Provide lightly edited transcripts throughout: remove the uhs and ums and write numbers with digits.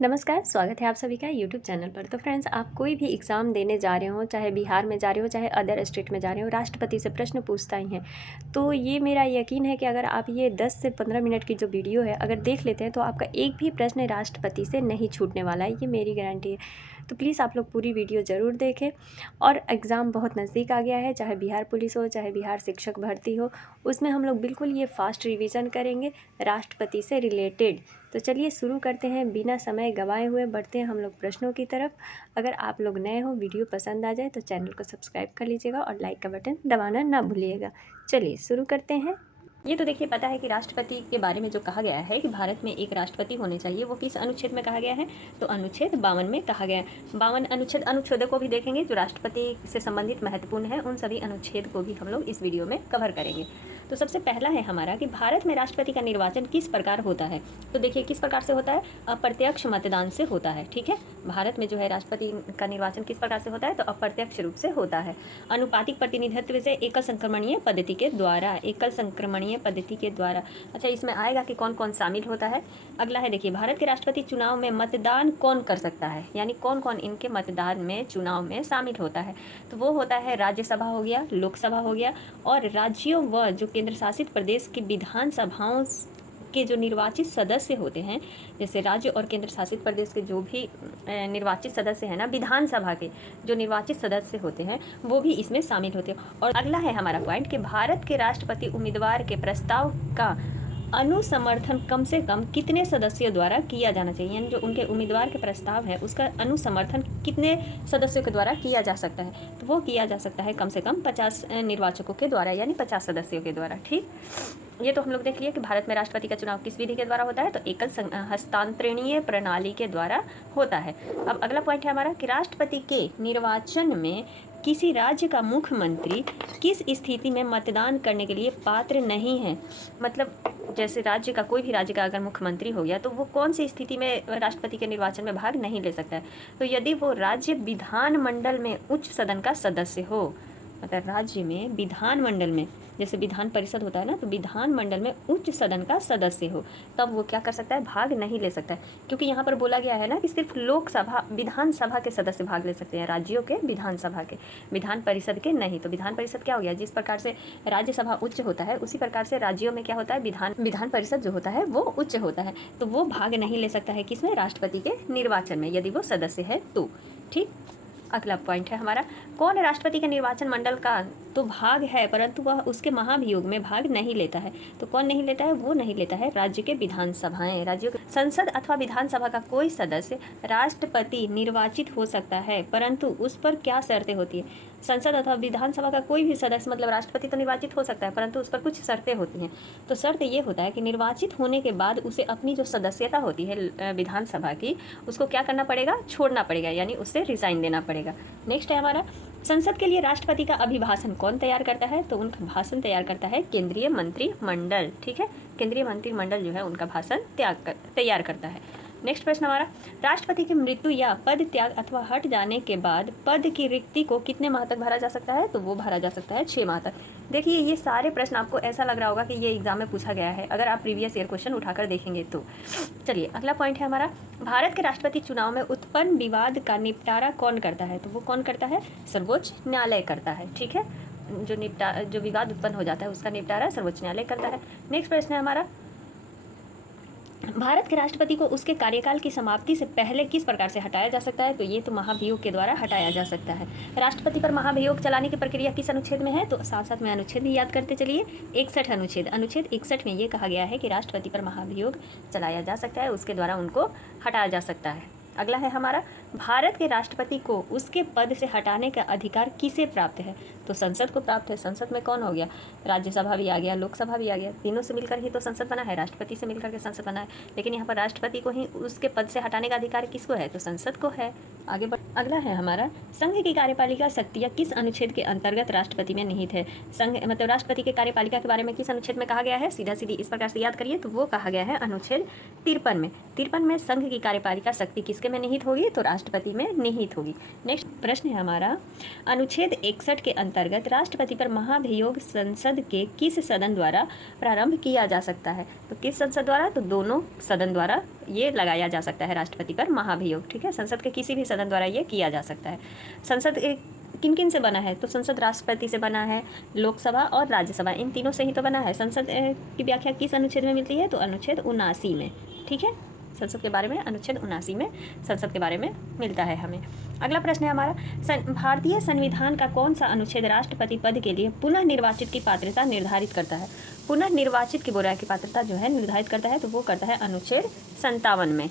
नमस्कार, स्वागत है आप सभी का यूट्यूब चैनल पर। तो फ्रेंड्स, आप कोई भी एग्ज़ाम देने जा रहे हो, चाहे बिहार में जा रहे हो, चाहे अदर स्टेट में जा रहे हो, राष्ट्रपति से प्रश्न पूछता ही है। तो ये मेरा यकीन है कि अगर आप ये 10 से 15 मिनट की जो वीडियो है, अगर देख लेते हैं तो आपका एक भी प्रश्न राष्ट्रपति से नहीं छूटने वाला है, ये मेरी गारंटी है। तो प्लीज़ आप लोग पूरी वीडियो ज़रूर देखें। और एग्ज़ाम बहुत नज़दीक आ गया है, चाहे बिहार पुलिस हो, चाहे बिहार शिक्षक भर्ती हो, उसमें हम लोग बिल्कुल ये फास्ट रिवीजन करेंगे राष्ट्रपति से रिलेटेड। तो चलिए शुरू करते हैं, बिना समय गंवाए हुए बढ़ते हैं हम लोग प्रश्नों की तरफ। अगर आप लोग नए हो, वीडियो पसंद आ जाए तो चैनल को सब्सक्राइब कर लीजिएगा और लाइक का बटन दबाना ना भूलिएगा। चलिए शुरू करते हैं। ये तो देखिए, पता है कि राष्ट्रपति के बारे में जो कहा गया है कि भारत में एक राष्ट्रपति होने चाहिए, वो किस अनुच्छेद में कहा गया है? तो अनुच्छेद 52 में कहा गया है। 52 अनुच्छेदों को भी देखेंगे जो राष्ट्रपति से संबंधित महत्वपूर्ण है, उन सभी अनुच्छेद को भी हम लोग इस वीडियो में कवर करेंगे। तो सबसे पहला है हमारा कि भारत में राष्ट्रपति का निर्वाचन किस प्रकार होता है। तो देखिए किस प्रकार से होता है, अप्रत्यक्ष मतदान से होता है। ठीक है, भारत में जो है राष्ट्रपति का निर्वाचन किस प्रकार से होता है, तो अप्रत्यक्ष रूप से होता है। अनुपातिक प्रतिनिधित्व से एकल संक्रमणीय पद्धति के द्वारा, एकल संक्रमणीय पद्धति के द्वारा। अच्छा, इसमें आएगा कि कौन कौन शामिल होता है। अगला है, देखिए भारत के राष्ट्रपति चुनाव में मतदान कौन कर सकता है, यानी कौन कौन इनके मतदान में चुनाव में शामिल होता है। तो वो होता है राज्यसभा हो गया, लोकसभा हो गया, और राज्यों व जो केंद्र शासित प्रदेश की विधानसभाओं के जो निर्वाचित सदस्य होते हैं, जैसे राज्य और केंद्र शासित प्रदेश के जो भी निर्वाचित सदस्य हैं ना, विधानसभा के जो निर्वाचित सदस्य होते हैं, वो भी इसमें शामिल होते हैं। और अगला है हमारा पॉइंट कि भारत के राष्ट्रपति उम्मीदवार के प्रस्ताव का अनुसमर्थन कम से कम कितने सदस्यों द्वारा किया जाना चाहिए, यानी जो उनके उम्मीदवार के प्रस्ताव है उसका अनुसमर्थन कितने सदस्यों के द्वारा किया जा सकता है। तो वो किया जा सकता है कम से कम 50 निर्वाचकों के द्वारा, यानी 50 सदस्यों के द्वारा। ठीक, ये तो हम लोग देख लिए कि भारत में राष्ट्रपति का चुनाव किस विधि के द्वारा होता है, तो एकल हस्तांतरणीय प्रणाली के द्वारा होता है। अब अगला पॉइंट है हमारा कि राष्ट्रपति के निर्वाचन में किसी राज्य का मुख्यमंत्री किस स्थिति में मतदान करने के लिए पात्र नहीं है। मतलब जैसे राज्य का, कोई भी राज्य का अगर मुख्यमंत्री हो गया तो वो कौन सी स्थिति में राष्ट्रपति के निर्वाचन में भाग नहीं ले सकता है। तो यदि वो राज्य विधानमंडल में उच्च सदन का सदस्य हो, मतलब राज्य में विधानमंडल में, जैसे विधान परिषद होता है ना, तो विधानमंडल में उच्च सदन का सदस्य हो, तब वो क्या कर सकता है, भाग नहीं ले सकता है। क्योंकि यहाँ पर बोला गया है ना कि सिर्फ लोकसभा विधानसभा के सदस्य भाग ले सकते हैं, राज्यों के विधानसभा के, विधान परिषद के नहीं। तो विधान परिषद क्या हो गया, जिस प्रकार से राज्यसभा उच्च होता है उसी प्रकार से राज्यों में क्या होता है, विधान परिषद जो होता है वो उच्च होता है। तो वो भाग नहीं ले सकता है किसमें, राष्ट्रपति के निर्वाचन में, यदि वो सदस्य है तो। ठीक, अगला पॉइंट है हमारा, कौन राष्ट्रपति के निर्वाचन मंडल का तो भाग है परंतु वह उसके महाभियोग में भाग नहीं लेता है। तो कौन नहीं लेता है, वो नहीं लेता है राज्य के विधानसभाएं, राज्यों के संसद अथवा विधानसभा का कोई सदस्य राष्ट्रपति निर्वाचित हो सकता है, परंतु उस पर क्या शर्तें होती है। संसद अथवा विधानसभा का कोई भी सदस्य, मतलब राष्ट्रपति तो निर्वाचित हो सकता है, परंतु उस पर कुछ शर्तें होती हैं। तो शर्त ये होता है कि निर्वाचित होने के बाद उसे अपनी जो सदस्यता होती है विधानसभा की, उसको क्या करना पड़ेगा, छोड़ना पड़ेगा, यानी उससे रिजाइन देना पड़ेगा। नेक्स्ट है हमारा, संसद के लिए राष्ट्रपति का अभिभाषण कौन तैयार करता है। तो उनका भाषण तैयार करता है केंद्रीय मंत्रिमंडल। ठीक है, केंद्रीय मंत्रिमंडल जो है उनका भाषण तैयार करता है। नेक्स्ट प्रश्न हमारा, राष्ट्रपति की मृत्यु या पद त्याग अथवा हट जाने के बाद पद की रिक्ति को कितने माह तक भरा जा सकता है। तो वो भरा जा सकता है 6 माह तक। देखिए ये सारे प्रश्न आपको ऐसा लग रहा होगा कि ये एग्जाम में पूछा गया है, अगर आप प्रीवियस ईयर क्वेश्चन उठाकर देखेंगे तो। चलिए अगला पॉइंट है हमारा, भारत के राष्ट्रपति चुनाव में उत्पन्न विवाद का निपटारा कौन करता है। तो वो कौन करता है, सर्वोच्च न्यायालय करता है। ठीक है, जो विवाद उत्पन्न हो जाता है उसका निपटारा सर्वोच्च न्यायालय करता है। नेक्स्ट प्रश्न है हमारा, भारत के राष्ट्रपति को उसके कार्यकाल की समाप्ति से पहले किस प्रकार से हटाया जा सकता है। तो ये तो महाभियोग के द्वारा हटाया जा सकता है। राष्ट्रपति पर महाभियोग चलाने की प्रक्रिया किस अनुच्छेद में है। तो साथ साथ में अनुच्छेद भी याद करते चलिए, 61 अनुच्छेद 61 में ये कहा गया है कि राष्ट्रपति पर महाभियोग चलाया जा सकता है, उसके द्वारा उनको हटाया जा सकता है। अगला है हमारा, भारत के राष्ट्रपति को उसके पद से हटाने का अधिकार किसे प्राप्त है। तो संसद को प्राप्त है। संसद में कौन हो गया, राज्यसभा भी आ गया, लोकसभा भी आ गया, तीनों से मिलकर ही तो संसद बना है, राष्ट्रपति से मिलकर के संसद बना है। लेकिन यहाँ पर राष्ट्रपति को ही उसके पद से हटाने का अधिकार किसको है, तो संसद को है। आगे बढ़, अगला है हमारा, संघ की कार्यपालिका शक्तियाँ किस अनुच्छेद के अंतर्गत राष्ट्रपति में निहित है। संघ मतलब राष्ट्रपति के कार्यपालिका के बारे में किस अनुच्छेद में कहा गया है, सीधा सीधी इस प्रकार से याद करिए, तो वो कहा गया है अनुच्छेद 53 में। 53 में संघ की कार्यपालिका शक्ति किसके में निहित होगी, तो राष्ट्रपति में निहित होगी। नेक्स्ट प्रश्न है हमारा, अनुच्छेद 61 के अंतर्गत राष्ट्रपति पर महाभियोग संसद के किस सदन द्वारा प्रारंभ किया जा सकता है? तो किस संसद द्वारा? तो दोनों सदन द्वारा ये लगाया जा सकता है राष्ट्रपति पर महाभियोग। ठीक है, संसद के किसी भी सदन द्वारा ये किया जा सकता है। संसद किन किन से बना है? तो संसद राष्ट्रपति से बना है, लोकसभा और राज्यसभा, इन तीनों से ही तो बना है। संसद की व्याख्या किस अनुच्छेद में मिलती है? तो अनुच्छेद 79 में। ठीक है, संसद के बारे में अनुच्छेद 79 में संसद के बारे में मिलता है हमें। अगला प्रश्न है हमारा, भारतीय संविधान का कौन सा अनुच्छेद राष्ट्रपति पद के लिए पुनः निर्वाचित की पात्रता निर्धारित करता है? पुनः निर्वाचित की बोला की पात्रता जो है निर्धारित करता है, तो वो करता है अनुच्छेद 57 में।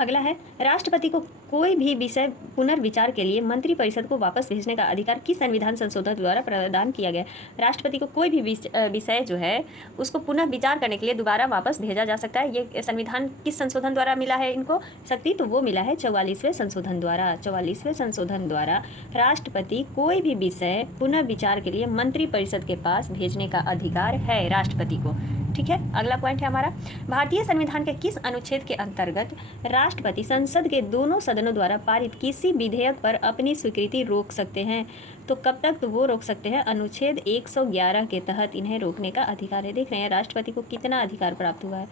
अगला है, राष्ट्रपति को कोई भी विषय पुनर्विचार के लिए मंत्रिपरिषद को वापस भेजने का अधिकार किस संविधान संशोधन द्वारा प्रदान किया गया? राष्ट्रपति को कोई भी विषय जो है उसको पुनः विचार करने के लिए दोबारा वापस भेजा जा सकता है। ये संविधान किस संशोधन द्वारा मिला है इनको शक्ति? तो वो मिला है 44वें संशोधन द्वारा। 44वें संशोधन द्वारा राष्ट्रपति कोई भी विषय पुनः विचार के लिए मंत्रिपरिषद के पास भेजने का अधिकार है राष्ट्रपति को। ठीक है, अगला पॉइंट है हमारा, भारतीय संविधान के किस अनुच्छेद के अंतर्गत राष्ट्रपति संसद के दोनों सदनों द्वारा पारित किसी विधेयक पर अपनी स्वीकृति रोक सकते हैं? तो कब तक? तो वो रोक सकते हैं अनुच्छेद 111 के तहत इन्हें रोकने का अधिकार है। देख रहे हैं राष्ट्रपति को कितना अधिकार प्राप्त हुआ है।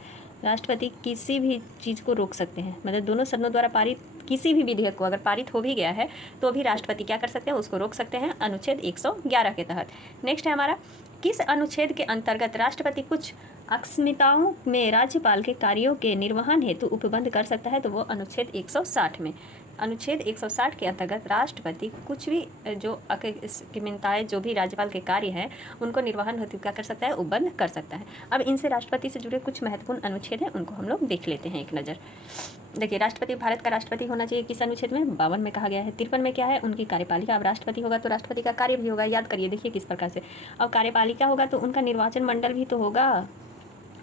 राष्ट्रपति किसी भी चीज़ को रोक सकते हैं, मतलब दोनों सदनों द्वारा पारित किसी भी विधेयक को अगर पारित हो भी गया है तो भी राष्ट्रपति क्या कर सकते हैं? उसको रोक सकते हैं अनुच्छेद 111 के तहत। नेक्स्ट है हमारा, किस अनुच्छेद के अंतर्गत राष्ट्रपति कुछ अकस्मिकताओं में राज्यपाल के कार्यों के निर्वहन हेतु उपबंध कर सकता है? तो वो अनुच्छेद 160 में। अनुच्छेद 160 के अंतर्गत राष्ट्रपति कुछ भी जो अकस्मिकताएं जो भी राज्यपाल के कार्य हैं उनको निर्वहन हेतु क्या कर सकता है? उपबंध कर सकता है। अब इनसे राष्ट्रपति से जुड़े कुछ महत्वपूर्ण अनुच्छेद हैं, उनको हम लोग देख लेते हैं एक नज़र। देखिए, राष्ट्रपति भारत का राष्ट्रपति होना चाहिए किस अनुच्छेद में? 52 में कहा गया है। 53 में क्या है? उनकी कार्यपालिका। अब राष्ट्रपति होगा तो राष्ट्रपति का कार्य भी होगा, याद करिए, देखिए किस प्रकार से। अब कार्यपालिका होगा तो उनका निर्वाचन मंडल भी तो होगा,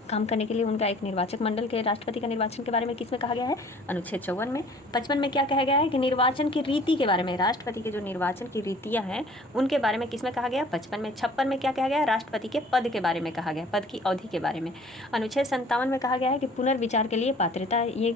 काम करने के लिए उनका एक निर्वाचक मंडल के राष्ट्रपति का निर्वाचन के बारे में किस में कहा गया है? अनुच्छेद 54 में। 55 में क्या कहा गया है? कि निर्वाचन की रीति के बारे में, राष्ट्रपति के जो निर्वाचन की रीतियां हैं उनके बारे में किस में कहा गया? 55 में। 56 में क्या कहा गया? राष्ट्रपति के पद के बारे में कहा गया, पद की अवधि के बारे में। अनुच्छेद 57 में कहा गया है कि पुनर्विचार के लिए पात्रता ये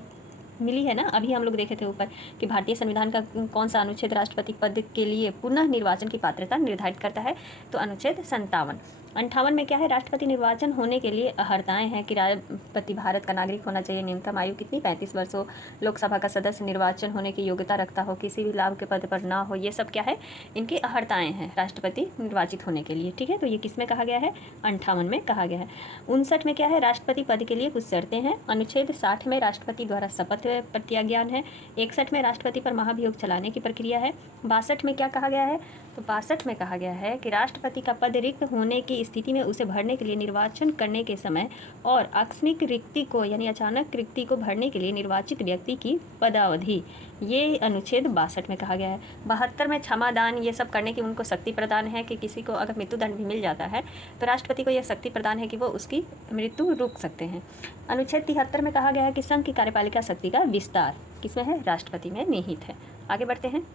मिली है ना, अभी हम लोग देखे थे ऊपर कि भारतीय संविधान का कौन सा अनुच्छेद राष्ट्रपति पद के लिए पुनः निर्वाचन की पात्रता निर्धारित करता है? तो अनुच्छेद 57। 58 में क्या है? राष्ट्रपति निर्वाचन होने के लिए अहर्ताएँ हैं कि राष्ट्रपति भारत का नागरिक होना चाहिए, न्यूनतम आयु कितनी? 35 वर्ष हो, लोकसभा का सदस्य निर्वाचन होने की योग्यता रखता हो, किसी भी लाभ के पद पर ना हो, ये सब क्या है? इनकी अहर्ताएँ हैं राष्ट्रपति निर्वाचित होने के लिए। ठीक है, तो ये किस में कहा गया है? 58 में कहा गया है। 59 में क्या है? राष्ट्रपति पद के लिए कुछ शर्तें हैं। अनुच्छेद 60 में राष्ट्रपति द्वारा शपथ प्रतिज्ञान है। 61 में राष्ट्रपति पर महाभियोग चलाने की प्रक्रिया है। 62 में क्या कहा गया है? तो 62 में कहा गया है कि राष्ट्रपति का पद रिक्त होने की स्थिति में उसे भरने के लिए निर्वाचन करने के समय और आकस्मिक रिक्ति को यानी अचानक रिक्ति को भरने के लिए निर्वाचित व्यक्ति की पदावधि, ये अनुच्छेद 62 में कहा गया है। 72 में क्षमादान ये सब करने की उनको शक्ति प्रदान है कि किसी को अगर मृत्युदंड भी मिल जाता है तो राष्ट्रपति को यह शक्ति प्रदान है कि वो उसकी मृत्यु रोक सकते हैं। अनुच्छेद 73 में कहा गया है कि संघ की कार्यपालिका शक्ति का विस्तार किसमें है? राष्ट्रपति में निहित है। आगे बढ़ते हैं।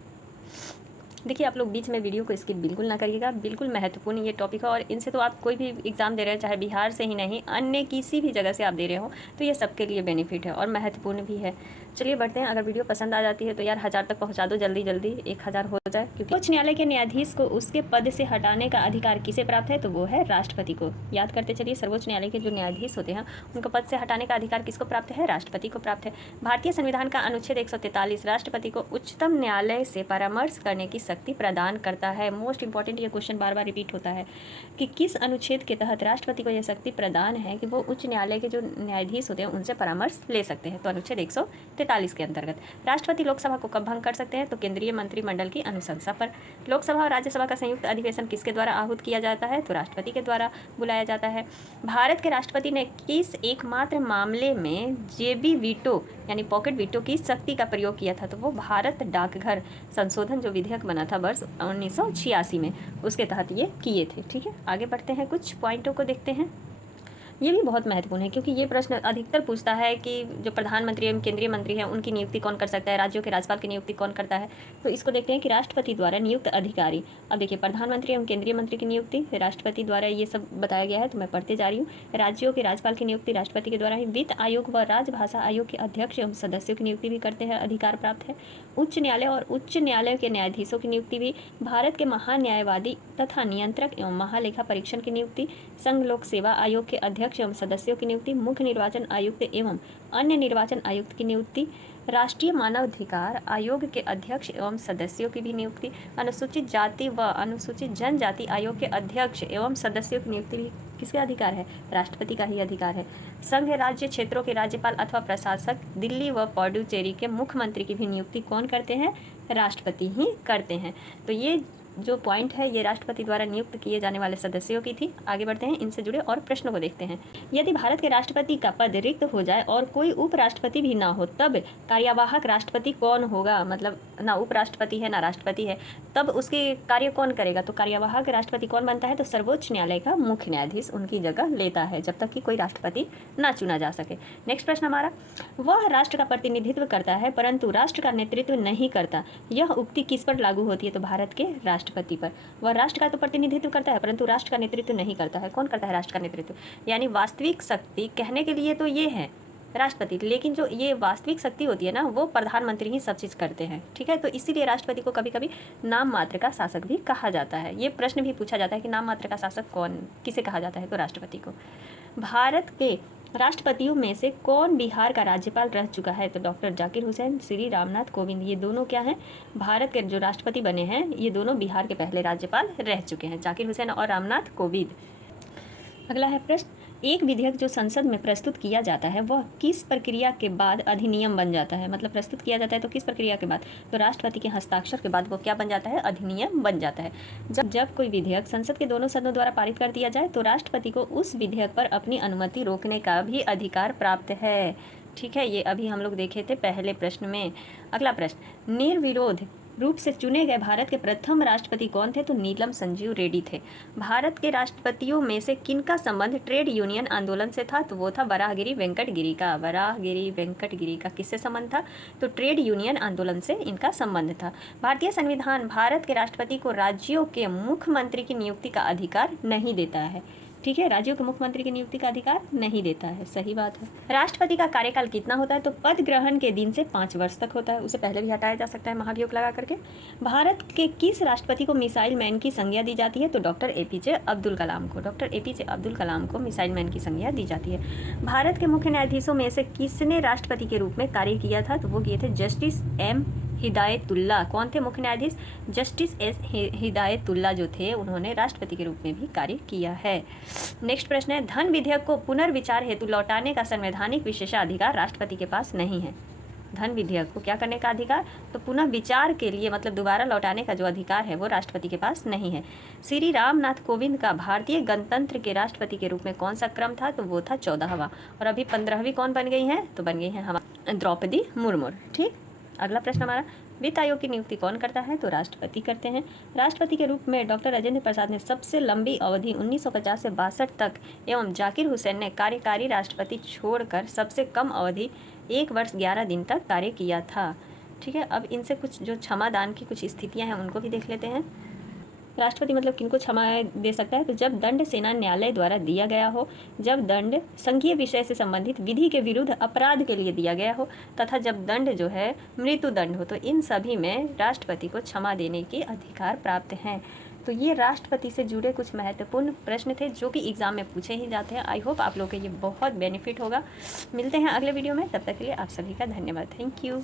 देखिए, आप लोग बीच में वीडियो को स्किप बिल्कुल ना करिएगा, बिल्कुल महत्वपूर्ण ये टॉपिक है और इनसे तो आप कोई भी एग्ज़ाम दे रहे हैं, चाहे बिहार से ही नहीं अन्य किसी भी जगह से आप दे रहे हो, तो ये सबके लिए बेनिफिट है और महत्वपूर्ण भी है। चलिए बढ़ते हैं। अगर वीडियो पसंद आ जाती है तो यार 1000 तक पहुंचा दो, जल्दी जल्दी 1000 हो जाए, क्योंकि उच्च न्यायालय के न्यायाधीश को उसके पद से हटाने का अधिकार किसे प्राप्त है? तो वो है राष्ट्रपति को। याद करते चलिए, सर्वोच्च न्यायालय के जो न्यायाधीश होते हैं उनको पद से हटाने का अधिकार किसको प्राप्त है? राष्ट्रपति को प्राप्त है। भारतीय संविधान का अनुच्छेद 143 राष्ट्रपति को उच्चतम न्यायालय से परामर्श करने की शक्ति प्रदान करता है। मोस्ट इंपॉर्टेंट ये क्वेश्चन बार बार रिपीट होता है कि किस अनुच्छेद के तहत राष्ट्रपति को यह शक्ति प्रदान है कि वो उच्च न्यायालय के जो न्यायाधीश होते हैं उनसे परामर्श ले सकते हैं? तो अनुच्छेद 143 के अंतर्गत। राष्ट्रपति लोकसभा को कब भंग कर सकते हैं? तो केंद्रीय मंत्रिमंडल की अनुशंसा पर। लोकसभा और राज्यसभा का संयुक्त अधिवेशन किसके द्वारा आहूत किया जाता है? तो राष्ट्रपति के द्वारा बुलाया जाता है। भारत के राष्ट्रपति ने किस एकमात्र मामले में जेबी वीटो यानी पॉकेट वीटो की शक्ति का प्रयोग किया था? तो वो भारत डाकघर संशोधन जो विधेयक बना था वर्ष 1986 में, उसके तहत ये किए थे। ठीक है, आगे बढ़ते हैं, कुछ पॉइंटों को देखते हैं। ये भी बहुत महत्वपूर्ण है क्योंकि ये प्रश्न अधिकतर पूछता है कि जो प्रधानमंत्री एवं केंद्रीय मंत्री हैं उनकी नियुक्ति कौन कर सकता है, राज्यों के राज्यपाल की नियुक्ति कौन करता है। तो इसको देखते हैं कि राष्ट्रपति द्वारा नियुक्त अधिकारी। अब देखिए, प्रधानमंत्री एवं केंद्रीय मंत्री की नियुक्ति राष्ट्रपति द्वारा, ये सब बताया गया है, तो मैं पढ़ते जा रही हूँ। राज्यों के राज्यपाल की नियुक्ति राष्ट्रपति के द्वारा ही। वित्त आयोग व राजभाषा आयोग के अध्यक्ष एवं सदस्यों की नियुक्ति भी करते हैं, अधिकार प्राप्त है। उच्च न्यायालय और उच्च न्यायालय के न्यायाधीशों की नियुक्ति भी। भारत के महान्यायवादी तथा नियंत्रक एवं महालेखा परीक्षण की नियुक्ति। संघ लोक सेवा आयोग के अध्यक्ष एवं सदस्यों की नियुक्ति। मुख्य निर्वाचन आयुक्त एवं अन्य निर्वाचन आयुक्त की नियुक्ति। राष्ट्रीय मानवाधिकार आयोग के अध्यक्ष एवं सदस्यों की भी नियुक्ति। अनुसूचित जाति व अनुसूचित जनजाति आयोग के अध्यक्ष एवं सदस्यों की नियुक्ति भी किसका अधिकार है? राष्ट्रपति का ही अधिकार है। संघ राज्य क्षेत्रों के राज्यपाल अथवा प्रशासक, दिल्ली व पुडुचेरी के मुख्यमंत्री की भी नियुक्ति कौन करते हैं? राष्ट्रपति ही करते हैं। तो ये जो पॉइंट है ये राष्ट्रपति द्वारा नियुक्त किए जाने वाले सदस्यों की थी। आगे बढ़ते हैं, इनसे जुड़े और प्रश्नों को देखते हैं। यदि भारत के राष्ट्रपति का पद रिक्त हो जाए और कोई उपराष्ट्रपति भी ना हो, तब कार्यवाहक राष्ट्रपति कौन होगा? मतलब ना उपराष्ट्रपति है ना राष्ट्रपति है, तब उसके कार्य कौन करेगा? तो कार्यवाहक राष्ट्रपति कौन बनता है? तो सर्वोच्च न्यायालय का मुख्य न्यायाधीश उनकी जगह लेता है, जब तक कि कोई राष्ट्रपति ना चुना जा सके। नेक्स्ट प्रश्न हमारा, वह राष्ट्र का प्रतिनिधित्व करता है परंतु राष्ट्र का नेतृत्व नहीं करता, यह उक्ति किस पर लागू होती है? तो भारत के राष्ट्रपति पर। वह राष्ट्र का तो प्रतिनिधित्व करता है परंतु राष्ट्र का नेतृत्व नहीं करता है। कौन करता है राष्ट्र का नेतृत्व? यानी वास्तविक शक्ति कहने के लिए तो ये है राष्ट्रपति, लेकिन जो ये वास्तविक शक्ति होती है ना, वो प्रधानमंत्री ही सब चीज़ करते हैं। ठीक है, तो इसीलिए राष्ट्रपति को कभी कभी नाम मात्र का शासक भी कहा जाता है। ये प्रश्न भी पूछा जाता है कि नाम मात्र का शासक कौन किसे कहा जाता है? तो राष्ट्रपति को। भारत के राष्ट्रपतियों में से कौन बिहार का राज्यपाल रह चुका है? तो डॉक्टर जाकिर हुसैन, श्री रामनाथ कोविंद। ये दोनों क्या हैं? भारत के जो राष्ट्रपति बने हैं ये दोनों बिहार के पहले राज्यपाल रह चुके हैं, जाकिर हुसैन और रामनाथ कोविंद। अगला है प्रश्न, एक विधेयक जो संसद में प्रस्तुत किया जाता है वह किस प्रक्रिया के बाद अधिनियम बन जाता है? मतलब प्रस्तुत किया जाता है तो किस प्रक्रिया के बाद? तो राष्ट्रपति के हस्ताक्षर के बाद वो क्या बन जाता है? अधिनियम बन जाता है। जब कोई विधेयक संसद के दोनों सदनों द्वारा पारित कर दिया जाए तो राष्ट्रपति को उस विधेयक पर अपनी अनुमति रोकने का भी अधिकार प्राप्त है। ठीक है, ये अभी हम लोग देखे थे पहले प्रश्न में। अगला प्रश्न, निर्विरोध रूप से चुने गए भारत के प्रथम राष्ट्रपति कौन थे? तो नीलम संजीव रेड्डी थे। भारत के राष्ट्रपतियों में से किनका संबंध ट्रेड यूनियन आंदोलन से था? तो वो था वराहगिरी वेंकट गिरी का। वराहगिरी वेंकट गिरी का किससे संबंध था? तो ट्रेड यूनियन आंदोलन से इनका संबंध था। भारतीय संविधान भारत के राष्ट्रपति को राज्यों के मुख्यमंत्री की नियुक्ति का अधिकार नहीं देता है। ठीक है, राज्यों के मुख्यमंत्री की नियुक्ति का अधिकार नहीं देता है, सही बात है। राष्ट्रपति का कार्यकाल कितना होता है? तो पद ग्रहण के दिन से 5 वर्ष तक होता है, उसे पहले भी हटाया जा सकता है महाभियोग लगा करके। भारत के किस राष्ट्रपति को मिसाइल मैन की संज्ञा दी जाती है? तो डॉक्टर एपीजे अब्दुल कलाम को। डॉक्टर एपीजे अब्दुल कलाम को मिसाइल मैन की संज्ञा दी जाती है। भारत के मुख्य न्यायाधीशों में से किसने राष्ट्रपति के रूप में कार्य किया था? तो वो किए थे जस्टिस एम हिदायतुल्ला। कौन थे मुख्य न्यायाधीश? जस्टिस एस हिदायतुल्ला जो थे उन्होंने राष्ट्रपति के रूप में भी कार्य किया है। नेक्स्ट प्रश्न है, धन विधेयक को पुनर्विचार हेतु लौटाने का संवैधानिक विशेषाधिकार राष्ट्रपति के पास नहीं है। धन विधेयक को क्या करने का अधिकार? तो पुनः विचार के लिए मतलब दोबारा लौटाने का जो अधिकार है वो राष्ट्रपति के पास नहीं है। श्री रामनाथ कोविंद का भारतीय गणतंत्र के राष्ट्रपति के रूप में कौन सा क्रम था? तो वो था 14वां। और अभी 15वीं कौन बन गई हैं? तो बन गई हैं हमारी द्रौपदी मुर्मू। ठीक, अगला प्रश्न हमारा, वित्त आयोग की नियुक्ति कौन करता है? तो राष्ट्रपति करते हैं। राष्ट्रपति के रूप में डॉक्टर राजेंद्र प्रसाद ने सबसे लंबी अवधि 1950 से 62 तक एवं जाकिर हुसैन ने कार्यकारी राष्ट्रपति छोड़कर सबसे कम अवधि 1 वर्ष 11 दिन तक कार्य किया था। ठीक है, अब इनसे कुछ जो क्षमादान की कुछ स्थितियां हैं उनको भी देख लेते हैं। राष्ट्रपति मतलब किनको क्षमा दे सकता है? तो जब दंड सेना न्यायालय द्वारा दिया गया हो, जब दंड संघीय विषय से संबंधित विधि के विरुद्ध अपराध के लिए दिया गया हो, तथा जब दंड जो है मृत्यु दंड हो, तो इन सभी में राष्ट्रपति को क्षमा देने के अधिकार प्राप्त हैं। तो ये राष्ट्रपति से जुड़े कुछ महत्वपूर्ण प्रश्न थे जो कि एग्जाम में पूछे ही जाते हैं। आई होप आप लोग को ये बहुत बेनिफिट होगा। मिलते हैं अगले वीडियो में, तब तक के लिए आप सभी का धन्यवाद। Thank you.